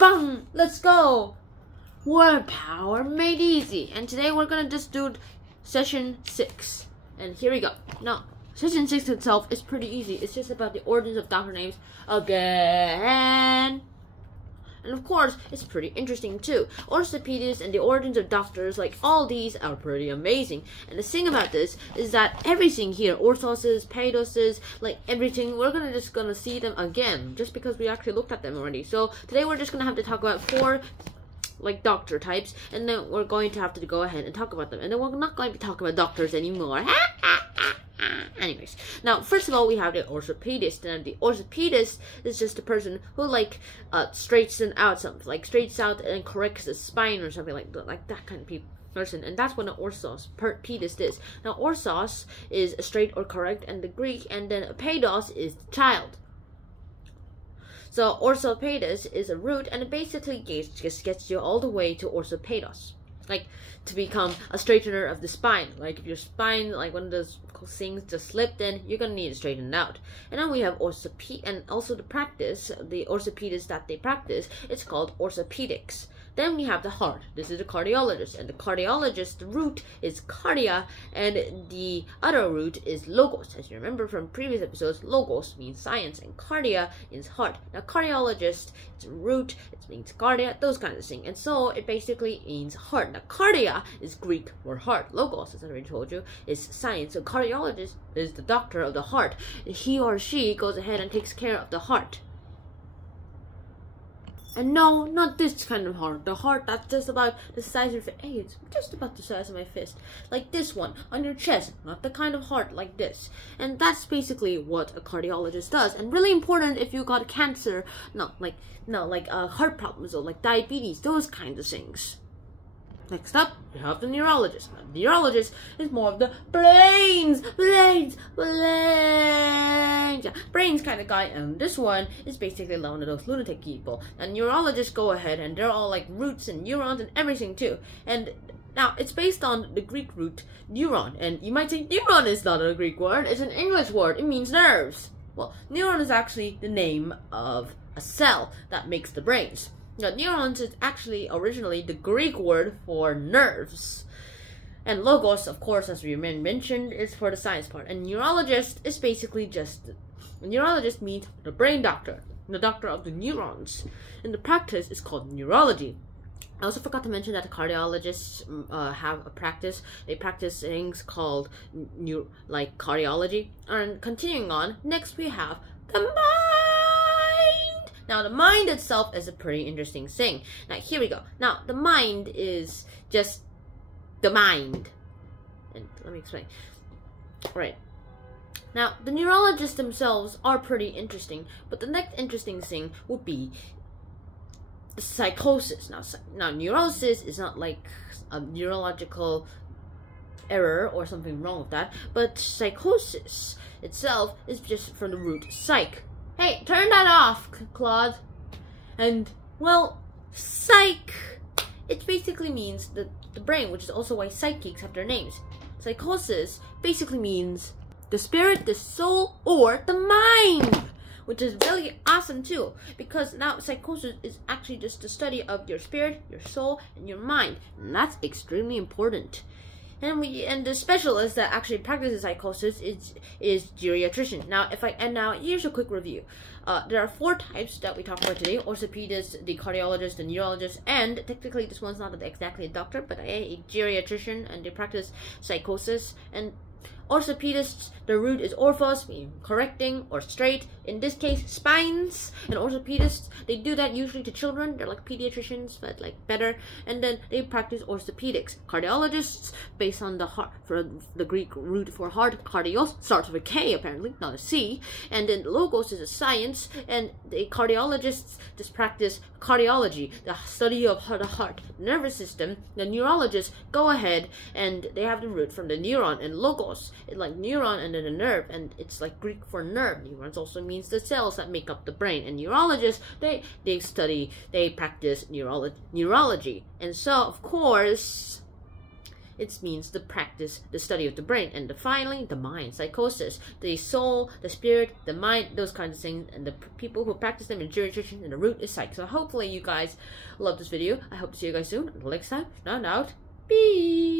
bang! Let's go! Word power made easy. And today we're gonna just do session 6. And here we go. Now, session 6 itself is pretty easy. It's just about the origins of doctor names again. And of course, it's pretty interesting too. Orthopedists and the origins of doctors, like all these, are pretty amazing. And the thing about this is that everything here, orthoses, paedoses, like everything, we're just gonna see them again, just because we actually looked at them already. So today we're just gonna have to talk about 4 like doctor types, and then we're going to have to go ahead and talk about them. And then we're not going to be talking about doctors anymore. Anyways, now first of all we have the orthopedist, and the orthopedist is just a person who straightens out something, like straightens out and corrects the spine or something like that kind of person, and that's what an orthopedist is. Now orthos is straight or correct, and the Greek, and then paidos is child. So orthopedist is a root, and it basically just gets you all the way to orthopedos, like to become a straightener of the spine. Like if your spine, like one of those things just slipped, then you're gonna need to straighten it out. And then we have and also the practice, the orthopedists that they practice, it's called orthopedics. Then we have the heart. This is the cardiologist, and the cardiologist, the root is cardia, and the other root is logos. As you remember from previous episodes, logos means science, and cardia is heart. Now cardiologist, it's a root, it means cardia, those kinds of things, and so it basically means heart. Now cardia is Greek for heart. Logos, as I already told you, is science. So cardiologist is the doctor of the heart. He or she goes ahead and takes care of the heart. And no, not this kind of heart. The heart that's just about the size of your fist. Hey, it's just about the size of my fist. Like this one, on your chest. Not the kind of heart like this. And that's basically what a cardiologist does. And really important if you got cancer. Heart problems or like diabetes. Those kinds of things. Next up, we have the neurologist. Now, the neurologist is more of the brains kind of guy, and this one is basically one of those lunatic people. And neurologists go ahead, and they're all like roots and neurons and everything too. And now, it's based on the Greek root neuron, and you might say neuron is not a Greek word, it's an English word, it means nerves. Well, neuron is actually the name of a cell that makes the brains. Now, neurons is actually originally the Greek word for nerves. And logos, of course, as we mentioned, is for the science part. And neurologist is basically just... neurologist means the brain doctor, the doctor of the neurons. And the practice is called neurology. I also forgot to mention that the cardiologists have a practice. They practice things called cardiology. And continuing on, next we have the mind. Now, the mind itself is a pretty interesting thing. Now, here we go. Now, the mind is just the mind. And let me explain. Right. Now, the neurologists themselves are pretty interesting, but the next interesting thing would be the psychosis. Now, neurosis is not like a neurological error or something wrong with that, but psychosis itself is just from the root psych. Hey, turn that off, Claude. And, well, psych, it basically means the brain, which is also why psychics have their names. Psychosis basically means the spirit, the soul, or the mind, which is really awesome too, because now psychosis is actually just the study of your spirit, your soul, and your mind, and that's extremely important. And the specialist that actually practices psychosis is geriatrician. Now here's a quick review. There are 4 types that we talked about today: orthopedist, the cardiologist, the neurologist, and technically this one's not exactly a doctor, but a geriatrician, and they practice psychosis. And orthopedists, the root is orthos, meaning correcting or straight. In this case, spines. And orthopedists, they do that usually to children. They're like pediatricians, but like better. And then they practice orthopedics. Cardiologists, based on the heart, for the Greek root for heart, cardios, starts with a K apparently, not a C. And then logos is a science, and the cardiologists just practice cardiology, the study of the heart, nervous system. The neurologists go ahead and they have the root from the neuron, and logos, it's like neuron and then a nerve, and it's like Greek for nerve. Neurons also means the cells that make up the brain. And neurologists, they practice neurology. And so, of course, it means the practice, the study of the brain. And finally, the mind, psychosis, the soul, the spirit, the mind, those kinds of things, and the people who practice them in jurisdiction, and the root is psych. So hopefully you guys love this video. I hope to see you guys soon. Until next time, not out. Peace.